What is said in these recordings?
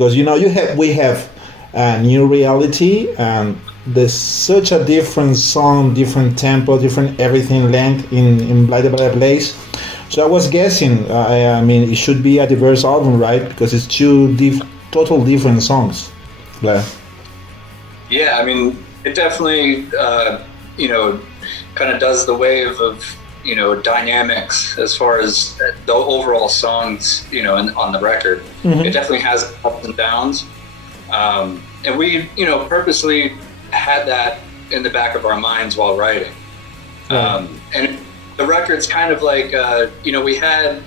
because we have a new reality, and there's such a different song, different tempo, different everything length in Blind by Place. So I was guessing, I mean, it should be a diverse album, right? Because it's two total different songs. Yeah. Yeah, I mean, it definitely, kind of does the wave of, dynamics as far as the overall songs, on the record. Mm-hmm. It definitely has ups and downs. And we, purposely had that in the back of our minds while writing. Right. And the record's kind of like, we had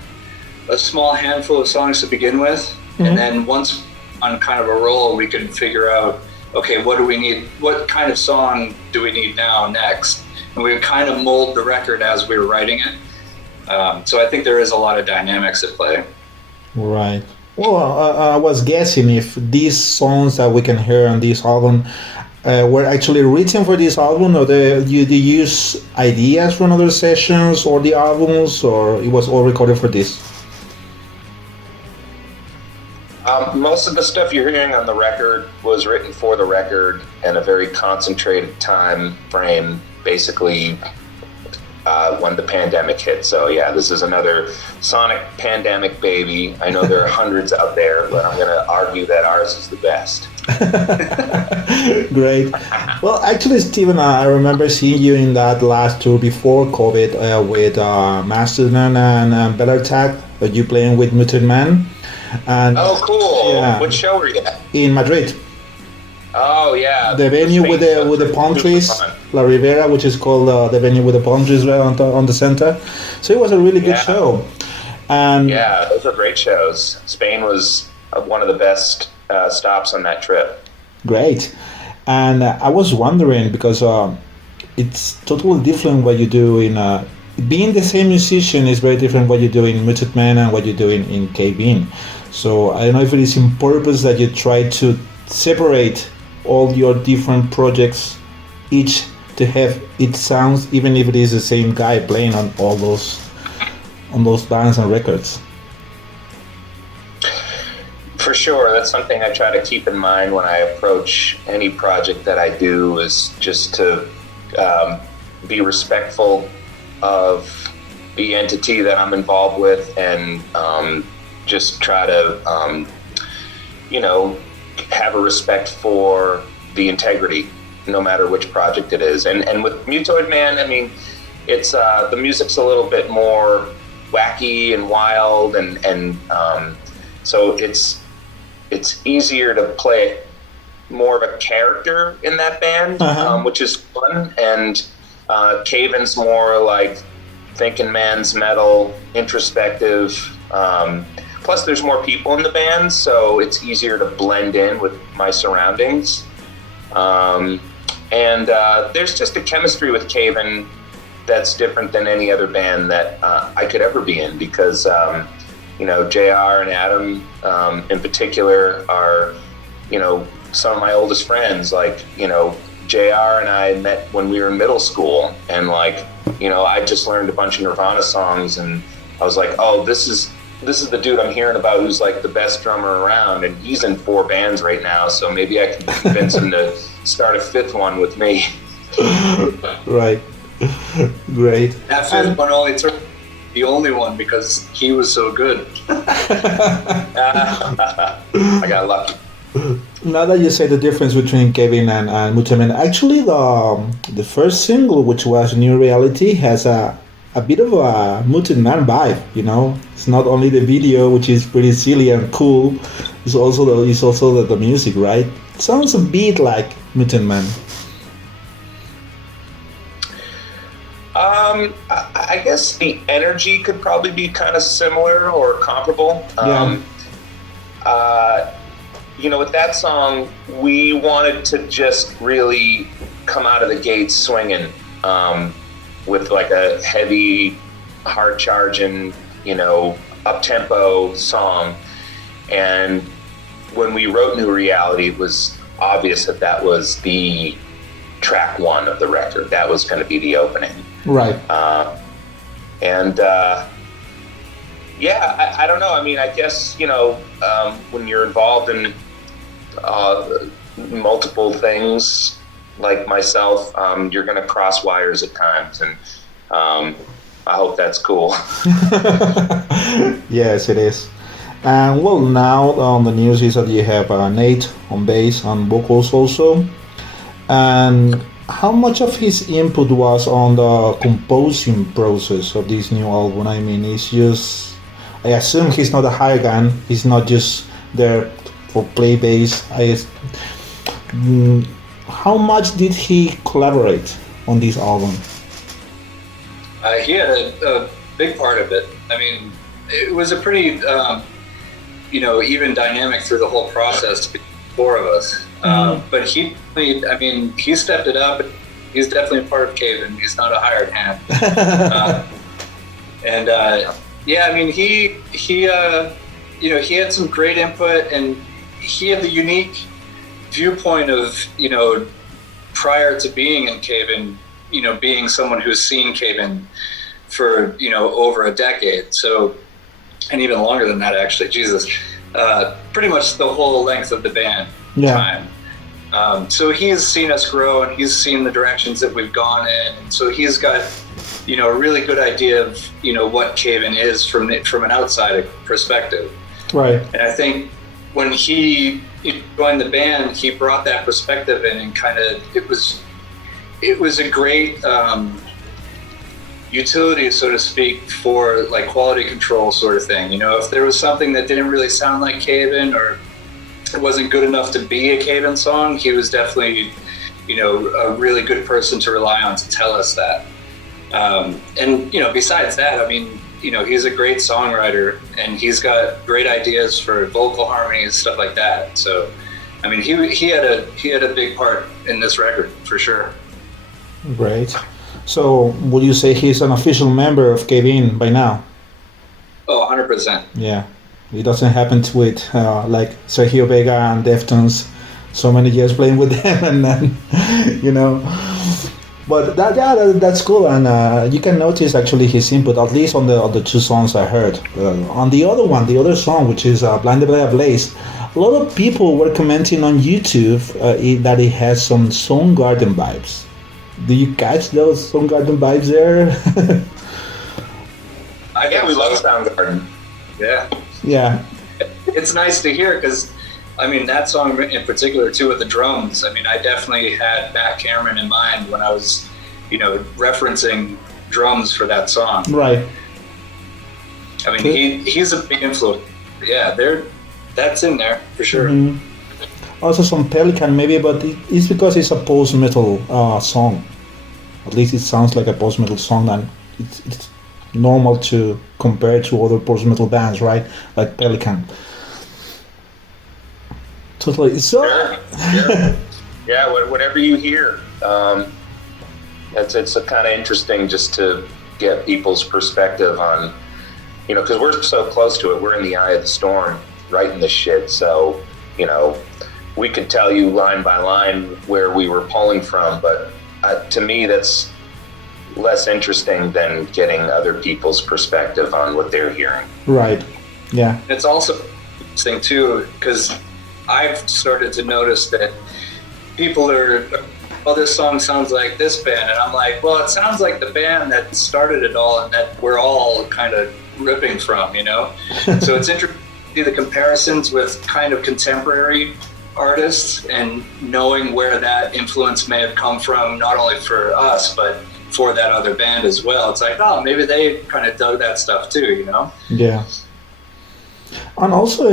a small handful of songs to begin with. Mm-hmm. And then once on kind of a roll, we could figure out, okay, what do we need? What kind of song do we need next? And we would kind of mold the record as we were writing it. So I think there is a lot of dynamics at play. Right. Well, I was guessing if these songs that we can hear on this album were actually written for this album, or you use ideas from other sessions or the albums, or it was all recorded for this? Most of the stuff you're hearing on the record was written for the record in a very concentrated time frame, basically when the pandemic hit. So yeah, this is another sonic pandemic baby. I know there are hundreds out there, but I'm going to argue that ours is the best. Great. Well, actually, Steven, I remember seeing you in that last tour before COVID with Masterman and Bellertag, you playing with Mutant Man. And, oh, cool! Yeah, what show were you at? In Madrid. Oh yeah, the venue with the palm trees, La Rivera, which is called the venue with the palm trees right on the center. So it was a really good show. And yeah, those are great shows. Spain was one of the best stops on that trip. Great. And I was wondering, because it's totally different what you do in being the same musician is very different what you do in Mutant Man and what you do in K-Bean. So I don't know if it is in purpose that you try to separate all your different projects, each to have its sounds, even if it is the same guy playing on all those bands and records. For sure, that's something I try to keep in mind when I approach any project that I do, is just to be respectful of the entity that I'm involved with, and just try to, have a respect for the integrity, no matter which project it is. And with Mutoid Man, I mean, it's the music's a little bit more wacky and wild, and so it's easier to play more of a character in that band, which is fun. And Caven's more like thinking man's metal, introspective. Plus, there's more people in the band, so it's easier to blend in with my surroundings. And there's just a chemistry with Caven that's different than any other band that I could ever be in, because JR and Adam in particular are, some of my oldest friends. Like, JR and I met when we were in middle school, and I just learned a bunch of Nirvana songs, and I was like, oh, this is the dude I'm hearing about who's like the best drummer around, and he's in 4 bands right now, so maybe I can convince him to start a 5th one with me. Right. Great. That 5th one only took the only one because he was so good. I got lucky. Now that you say the difference between Kevin and Mutant, actually the first single, which was New Reality, has a bit of a Mutant Man vibe. It's not only the video, which is pretty silly and cool. It's also the music, right? It sounds a bit like Mutant Man. I guess the energy could probably be kind of similar or comparable. With that song, we wanted to just really come out of the gates swinging, with like a heavy, hard charging, up-tempo song. And when we wrote New Reality, it was obvious that was the track 1 of the record. That was going to be the opening. Right. Yeah, I don't know. I mean, I guess, when you're involved in multiple things like myself, you're going to cross wires at times. And I hope that's cool. Yes, it is. And well, now the news is that you have Nate on bass and vocals also. And how much of his input was on the composing process of this new album? I mean, it's just, I assume he's not a hired gun. He's not just there for play bass. How much did he collaborate on this album? He had a big part of it. I mean, it was a pretty, even dynamic through the whole process, four of us. But he stepped it up. He's definitely a part of Caven. He's not a hired hand. He had some great input, and he had the unique viewpoint of, prior to being in Caven, being someone who's seen Caven for, over a decade. So, and even longer than that, actually, Jesus, pretty much the whole length of the band time. So he's seen us grow, and he's seen the directions that we've gone in. And so he's got, a really good idea of, what Caven is from an outside perspective. Right. And I think when he joined the band, he brought that perspective in, and it was a great utility, so to speak, for like quality control sort of thing. If there was something that didn't really sound like Caven, or it wasn't good enough to be a Caven song, he was definitely, a really good person to rely on to tell us that. And besides that, I mean, he's a great songwriter, and he's got great ideas for vocal harmonies, stuff like that. So, I mean, he had a big part in this record for sure. Great. So, would you say he's an official member of Caven by now? Oh, 100%. Yeah. It doesn't happen with like Sergio Vega and Deftones, so many years playing with them, and then, But that's cool, and you can notice actually his input, at least on the two songs I heard. On the other song, which is Blinded by a Blaze, a lot of people were commenting on YouTube that it has some Soundgarden vibes. Do you catch those Soundgarden vibes there? We love Soundgarden. Yeah. Yeah. It's nice to hear, because I mean, that song in particular, too, with the drums, I mean, I definitely had Matt Cameron in mind when I was, referencing drums for that song. Right. I mean, he's a big influence. Yeah, that's in there, for sure. Mm-hmm. Also some Pelican, maybe, but it's because it's a post-metal song. At least it sounds like a post-metal song, and it's normal to compare to other post-metal bands, right? Like Pelican. Totally. So. Sure. Yeah. Whatever you hear, it's kind of interesting just to get people's perspective on, because we're so close to it. We're in the eye of the storm, right in the shit. So, we could tell you line by line where we were pulling from, but to me, that's less interesting than getting other people's perspective on what they're hearing. Right. Yeah. It's also interesting too, because I've started to notice that people are, this song sounds like this band, and I'm like, well, it sounds like the band that started it all and that we're all kind of ripping from, So it's interesting to see the comparisons with kind of contemporary artists, and knowing where that influence may have come from, not only for us, but for that other band as well. It's like, oh, maybe they kind of dug that stuff too, Yeah. And also,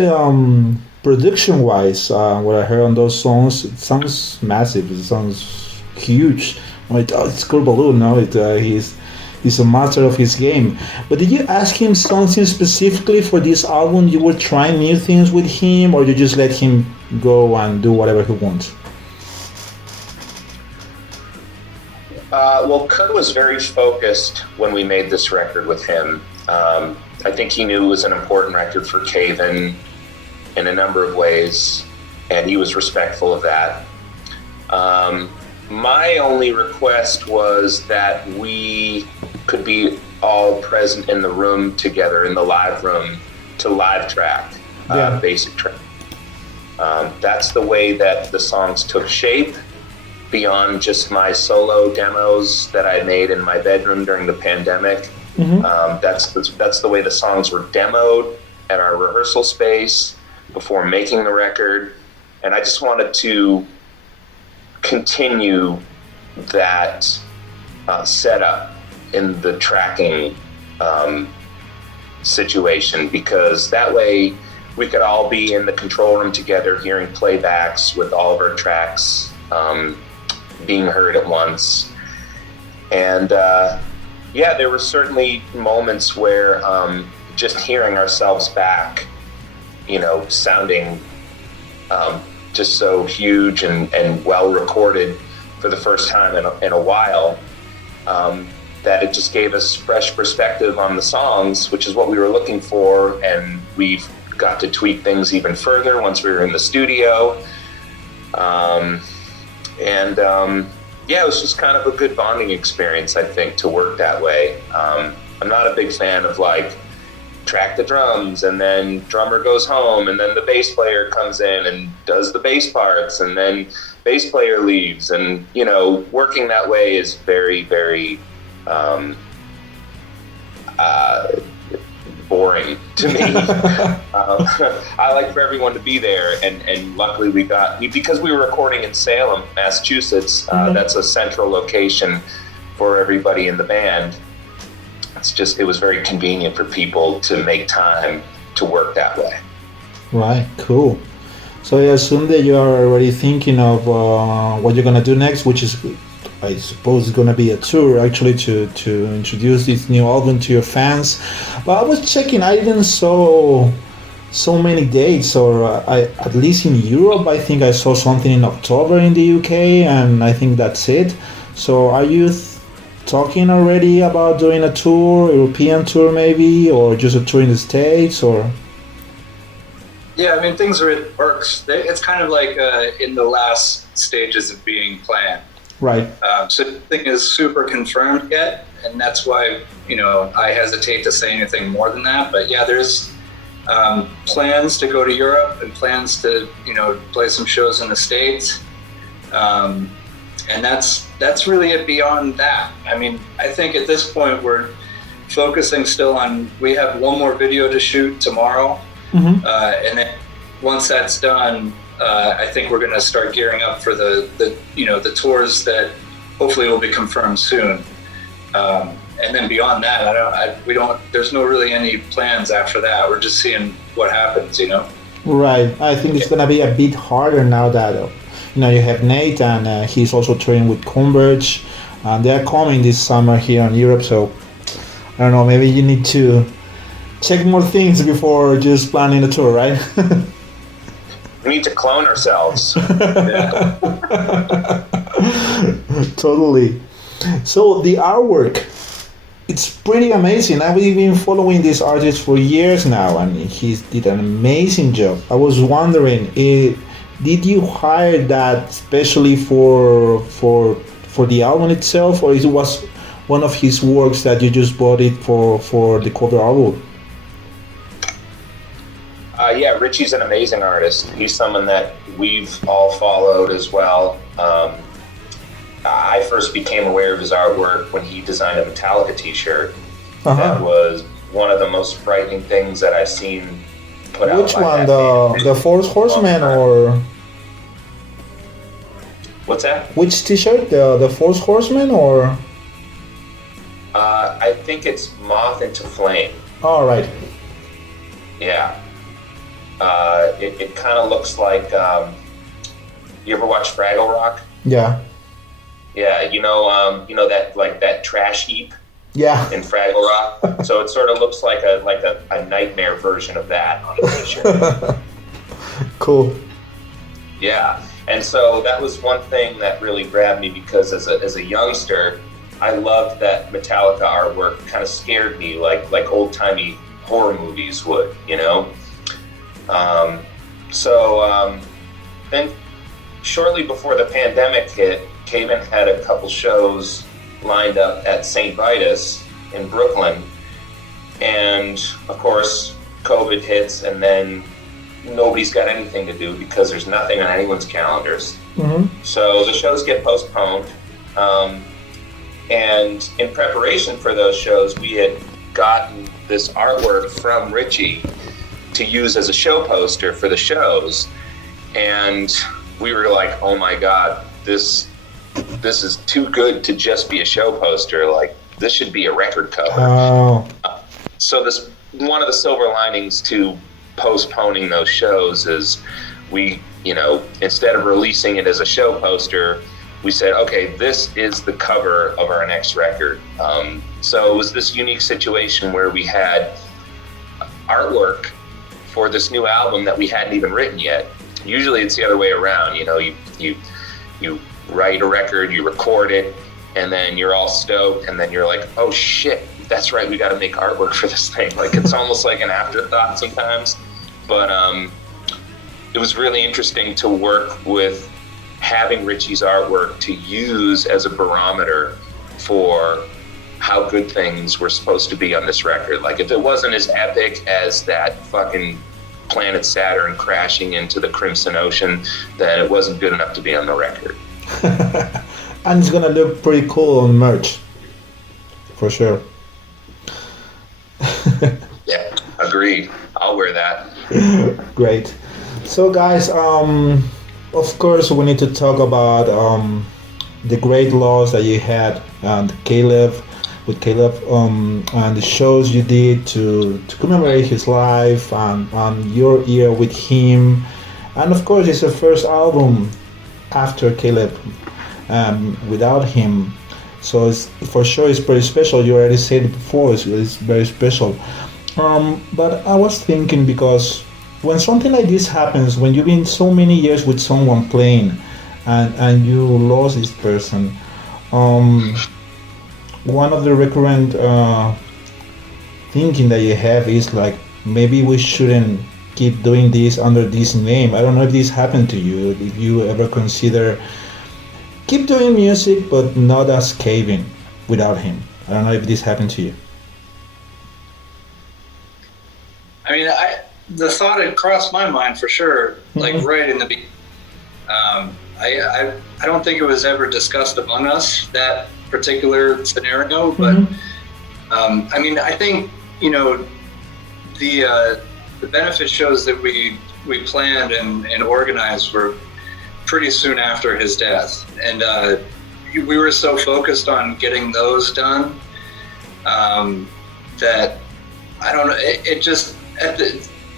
production-wise, what I heard on those songs, it sounds massive. It sounds huge. I'm like, oh, it's Kurt Ballou. No, he's a master of his game. But did you ask him something specifically for this album? You were trying new things with him, or you just let him go and do whatever he wants? Well, Kurt was very focused when we made this record with him. I think he knew it was an important record for Caven in a number of ways, and he was respectful of that. My only request was that we could be all present in the room together, in the live room, to live track, basic track. That's the way that the songs took shape, beyond just my solo demos that I made in my bedroom during the pandemic. That's the way the songs were demoed at our rehearsal space before making the record. And I just wanted to continue that setup in the tracking situation, because that way we could all be in the control room together, hearing playbacks with all of our tracks being heard at once. And there were certainly moments where just hearing ourselves back, sounding just so huge and well recorded for the first time in a while, that it just gave us fresh perspective on the songs, which is what we were looking for. And we've got to tweak things even further once we were in the studio. It was just kind of a good bonding experience, I think, to work that way. I'm not a big fan of track the drums and then drummer goes home and then the bass player comes in and does the bass parts and then bass player leaves, and working that way is very, very boring to me. I like for everyone to be there, and luckily because we were recording in Salem, Massachusetts. That's a central location for everybody in the band. It was very convenient for people to make time to work that way. Right, cool. So I assume that you are already thinking of what you're gonna do next, which is, I suppose, it's gonna be a tour, actually, to introduce this new album to your fans. But I was checking, I didn't saw so many dates, or at least in Europe, I think I saw something in October in the UK, and I think that's it. So are you talking already about doing a tour, European tour maybe, or just a tour in the States, or? Yeah, I mean, things are in works. It's kind of like in the last stages of being planned. Right. So nothing is super confirmed yet, and that's why, I hesitate to say anything more than that. But yeah, there's plans to go to Europe and plans to, play some shows in the States. And that's really it beyond that. I mean, I think at this point we're focusing still on, we have one more video to shoot tomorrow. And then once that's done, I think we're going to start gearing up for the tours that hopefully will be confirmed soon. And then beyond that, there's no really any plans after that. We're just seeing what happens, Right. I think it's going to be a bit harder now that, you have Nate, and he's also touring with Converge, and they're coming this summer here in Europe. So I don't know, maybe you need to check more things before just planning a tour, right? We need to clone ourselves. Totally. So the artwork, it's pretty amazing. I've been following this artist for years now, and he did an amazing job. I was wondering, did you hire that especially for the album itself, or it was one of his works that you just bought it for the cover album? Richie's an amazing artist. He's someone that we've all followed as well. I first became aware of his artwork when he designed a Metallica t-shirt. That was one of the most frightening things that I've seen put out. Which one, the Four Horsemen, or? What's that? Which t-shirt, the Four Horsemen, or? I think it's Moth into Flame. All right. Yeah. It kind of looks like, you ever watch Fraggle Rock? Yeah. Yeah, you know that trash heap. Yeah. In Fraggle Rock. So it sort of looks like a nightmare version of that on a t-shirt. Cool. Yeah, and so that was one thing that really grabbed me, because as a youngster, I loved that Metallica artwork. Kind of scared me like old-timey horror movies would, Then shortly before the pandemic hit, Caven had a couple shows lined up at St. Vitus, in Brooklyn. And of course, COVID hits, and then nobody's got anything to do because there's nothing on anyone's calendars. So the shows get postponed. And in preparation for those shows, we had gotten this artwork from Richie to use as a show poster for the shows. And we were like, oh my God, this is too good to just be a show poster. Like, this should be a record cover. Oh. So this, one of the silver linings to postponing those shows is we, instead of releasing it as a show poster, we said, okay, this is the cover of our next record. So it was this unique situation where we had artwork for this new album that we hadn't even written yet. Usually it's the other way around. You write a record, you record it, and then you're all stoked, and then you're like, oh shit, that's right, we got to make artwork for this thing. Like, it's almost like an afterthought sometimes. But it was really interesting to work with having Richie's artwork to use as a barometer for how good things were supposed to be on this record. Like, if it wasn't as epic as that fucking planet Saturn crashing into the Crimson Ocean, then it wasn't good enough to be on the record. And it's gonna look pretty cool on merch, for sure. Yeah, agreed. I'll wear that. Great. So guys, of course we need to talk about the great loss that you had with Caleb, and the shows you did to commemorate his life and your year with him. And of course it's the first album after Caleb, without him. So it's, for sure it's pretty special. You already said it before, it's very special. But I was thinking, because when something like this happens, when you've been so many years with someone playing and you lost this person, one of the recurrent thinking that you have is like, maybe we shouldn't keep doing this under this name. I don't know if this happened to you, if you ever consider keep doing music but not as Kevin without him. I don't know if this happened to you. I mean, the thought had crossed my mind for sure, like right in the beginning. I don't think it was ever discussed among us, that particular scenario, but I mean, I think, the benefit shows that we planned and organized were pretty soon after his death, and we were so focused on getting those done that I don't know. It just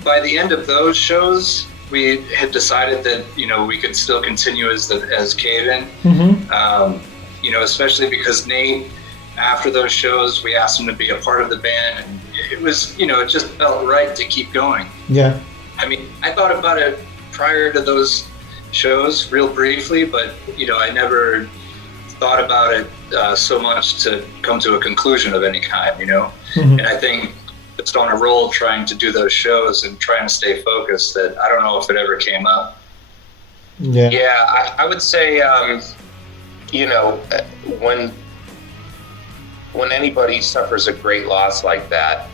by the end of those shows, we had decided that we could still continue as Caden. Especially because Nate, after those shows, we asked him to be a part of the band, and it was it just felt right to keep going. Yeah. I mean, I thought about it prior to those shows real briefly, but I never thought about it so much to come to a conclusion of any kind, and I think just on a roll trying to do those shows and trying to stay focused, that I don't know if it ever came up. Yeah, I would say when anybody suffers a great loss like that,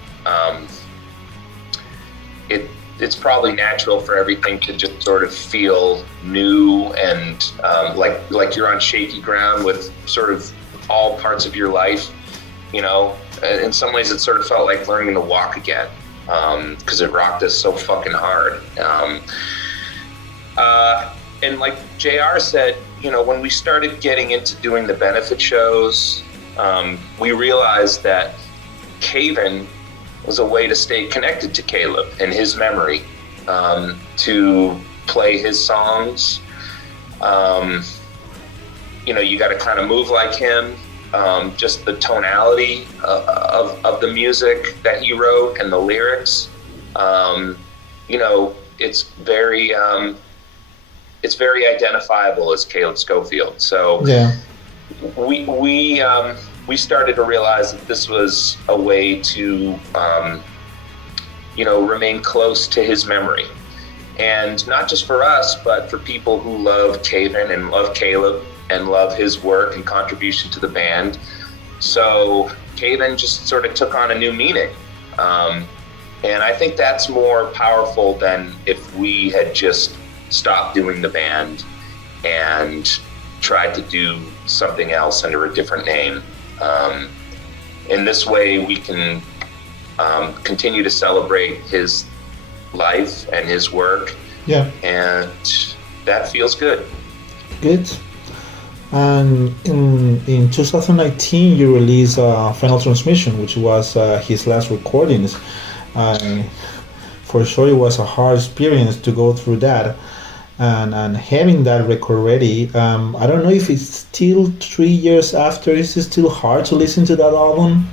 it's probably natural for everything to just sort of feel new and like you're on shaky ground with sort of all parts of your life. In some ways it sort of felt like learning to walk again, because it rocked us so fucking hard. And like JR said, when we started getting into doing the benefit shows, we realized that Caven was a way to stay connected to Caleb and his memory, to play his songs. You got to kind of move like him. Just the tonality of the music that he wrote and the lyrics, it's very identifiable as Caleb Scofield. So yeah, we started to realize that this was a way to remain close to his memory, and not just for us, but for people who love Caven and love Caleb and love his work and contribution to the band. So Caven just sort of took on a new meaning. And I think that's more powerful than if we had just stopped doing the band and tried to do something else under a different name. In this way, we can continue to celebrate his life and his work. Yeah. And that feels good. Good. And in 2019, you released Final Transmission, which was his last recordings. For sure, it was a hard experience to go through that. And having that record ready, I don't know if it's still 3 years after. Is it still hard to listen to that album?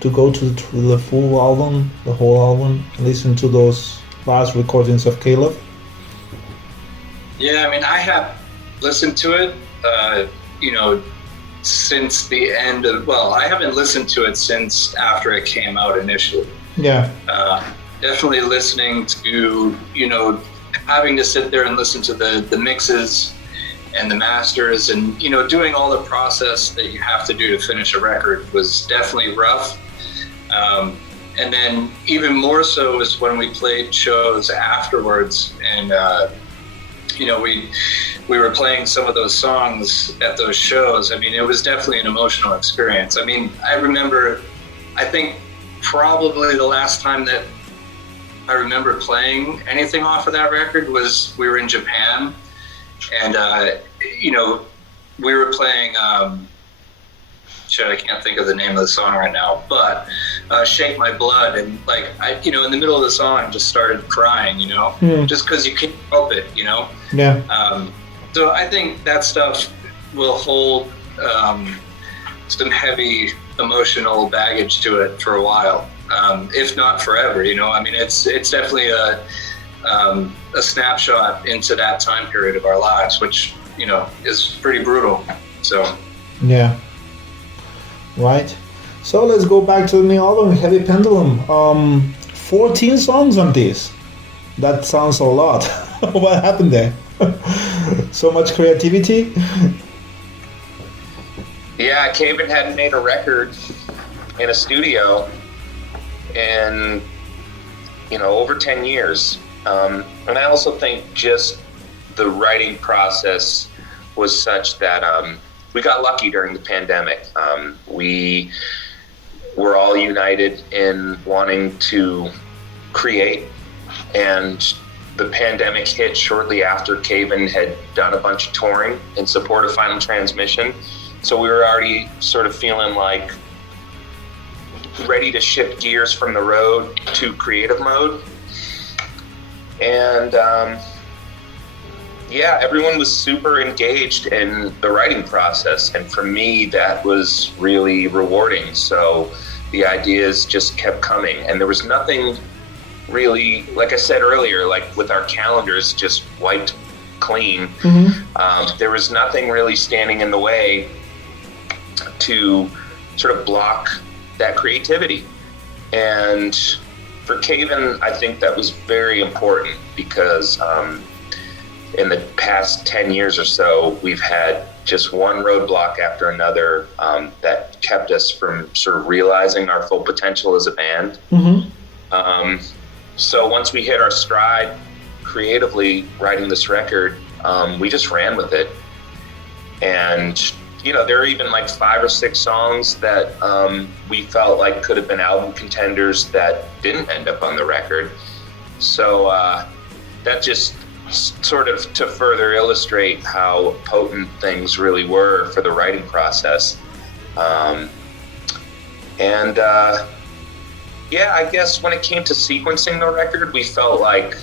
To go to the full album, the whole album, and listen to those last recordings of Caleb? Yeah, I mean, I have listened to it, since the end of, well, I haven't listened to it since after it came out initially. Yeah. Definitely listening to, having to sit there and listen to the mixes and the masters and, doing all the process that you have to do to finish a record was definitely rough. And then even more so is when we played shows afterwards and, we were playing some of those songs at those shows. I mean, it was definitely an emotional experience. I mean, I remember, I think probably the last time that I remember playing anything off of that record was we were in Japan, and we were playing. I can't think of the name of the song right now, but "Shake My Blood," and in the middle of the song, I just started crying. Just because you can't help it. Yeah. So I think that stuff will hold some heavy emotional baggage to it for a while. If not forever, I mean, it's definitely a snapshot into that time period of our lives, which, is pretty brutal. So. Yeah. Right. So let's go back to the new album, Heavy Pendulum. 14 songs on this. That sounds a lot. What happened there? So much creativity? Yeah, Caven hadn't made a record in a studio in over 10 years, and I also think just the writing process was such that we got lucky during the pandemic. We were all united in wanting to create, and the pandemic hit shortly after Caven had done a bunch of touring in support of Final Transmission, so we were already sort of feeling like ready to shift gears from the road to creative mode. And everyone was super engaged in the writing process, and for me that was really rewarding. So the ideas just kept coming, and there was nothing really, like I said earlier, like with our calendars just wiped clean. There was nothing really standing in the way to sort of block that creativity. And for Caven, I think that was very important because in the past 10 years or so, we've had just one roadblock after another that kept us from sort of realizing our full potential as a band. So once we hit our stride creatively writing this record, we just ran with it. And there are even like 5 or 6 songs that we felt like could have been album contenders that didn't end up on the record. So that just sort of to further illustrate how potent things really were for the writing process. I guess when it came to sequencing the record, we felt like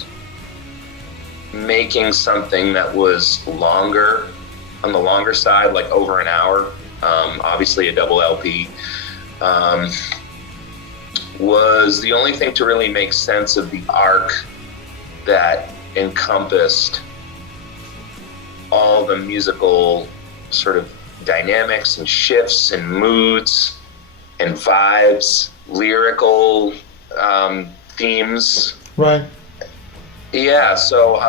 making something that was longer, on the longer side, like over an hour, obviously a double LP, was the only thing to really make sense of the arc that encompassed all the musical sort of dynamics and shifts and moods and vibes, lyrical themes. Right. Yeah, so,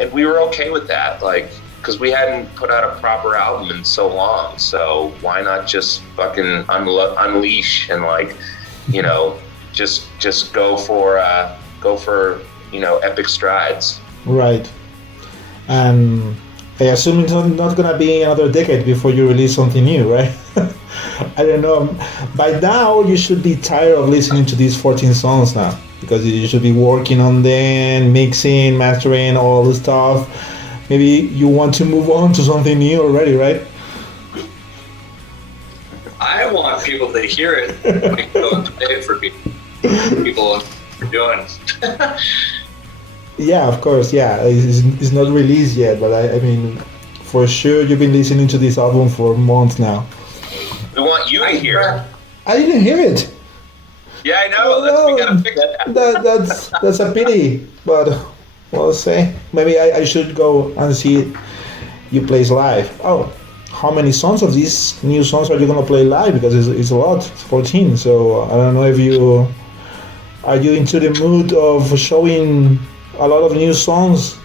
and we were okay with that, like, because we hadn't put out a proper album in so long. So why not just fucking unleash and like, you know, just go for epic strides. Right. And I assume it's not gonna be another decade before you release something new, right? I don't know. By now, you should be tired of listening to these 14 songs now, because you should be working on them, mixing, mastering, all the stuff. Maybe you want to move on to something new already, right? I want people to hear it. Like, go and play it for people are doing. Yeah, of course. Yeah, it's not released yet, but I mean, for sure you've been listening to this album for months now. We want you to hear it. I didn't hear it. Yeah, I know. We gotta fix that. That's a pity, but we'll see. Maybe I should go and see you play live. Oh, how many songs of these new songs are you gonna play live? Because it's a lot, 14. So I don't know if you are you into the mood of showing a lot of new songs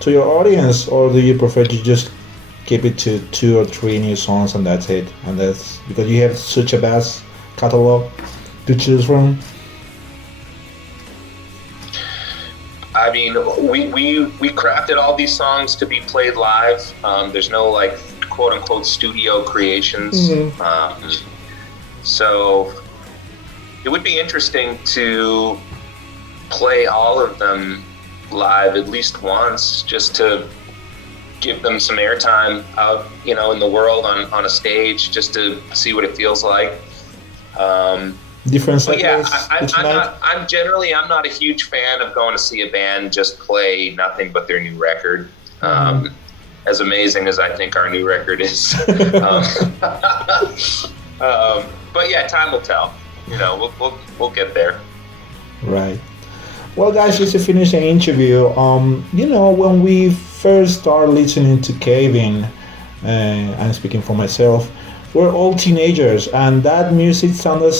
to your audience, or do you prefer to just keep it to 2 or 3 new songs and that's it? And that's because you have such a vast catalog to choose from. I mean, we crafted all these songs to be played live. There's no like quote unquote studio creations. So it would be interesting to play all of them live at least once, just to give them some airtime out, you know, in the world on a stage, just to see what it feels like. Different but yeah, night. I'm not a huge fan of going to see a band just play nothing but their new record. As amazing as I think our new record is. But yeah, time will tell. You know, we'll get there. Right. Well, guys, just to finish the interview, you know, when we first started listening to Kevin, I'm speaking for myself, we're all teenagers, and that music sounded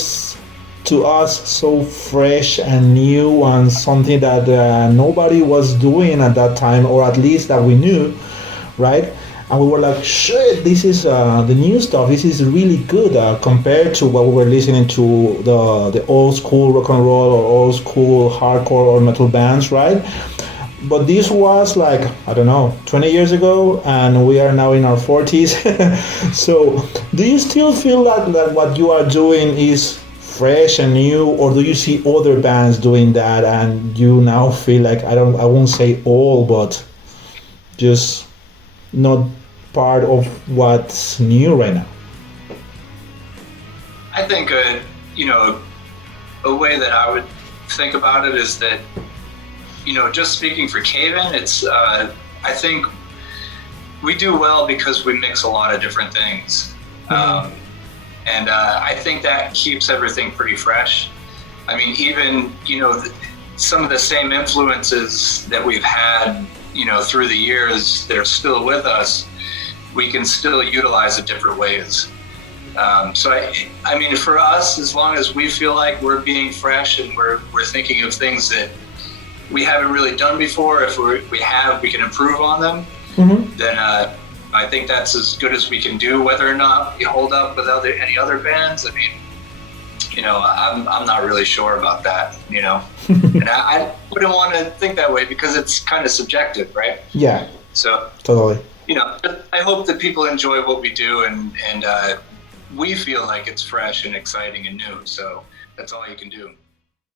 to us so fresh and new, and something that nobody was doing at that time, or at least that we knew, right? And we were like, shit, this is the new stuff. This is really good compared to what we were listening to the old school rock and roll or old school hardcore or metal bands, right? But this was like, I don't know, 20 years ago, and we are now in our 40s. So do you still feel that what you are doing is fresh and new, or do you see other bands doing that and you now feel like, I won't say all, but just not part of what's new right now? I think you know, a way that I would think about it is that, you know, just speaking for Caven, it's I think we do well because we mix a lot of different things. And I think that keeps everything pretty fresh. I mean, even, you know, some of the same influences that we've had, you know, through the years that are still with us, we can still utilize in different ways. So I mean, for us, as long as we feel like we're being fresh and we're thinking of things that we haven't really done before, if we can improve on them, then I think that's as good as we can do. Whether or not we hold up with any other bands, I mean, you know, I'm not really sure about that, you know. And I wouldn't want to think that way because it's kind of subjective, right? Yeah. So totally. You know, I hope that people enjoy what we do, and we feel like it's fresh and exciting and new. So that's all you can do.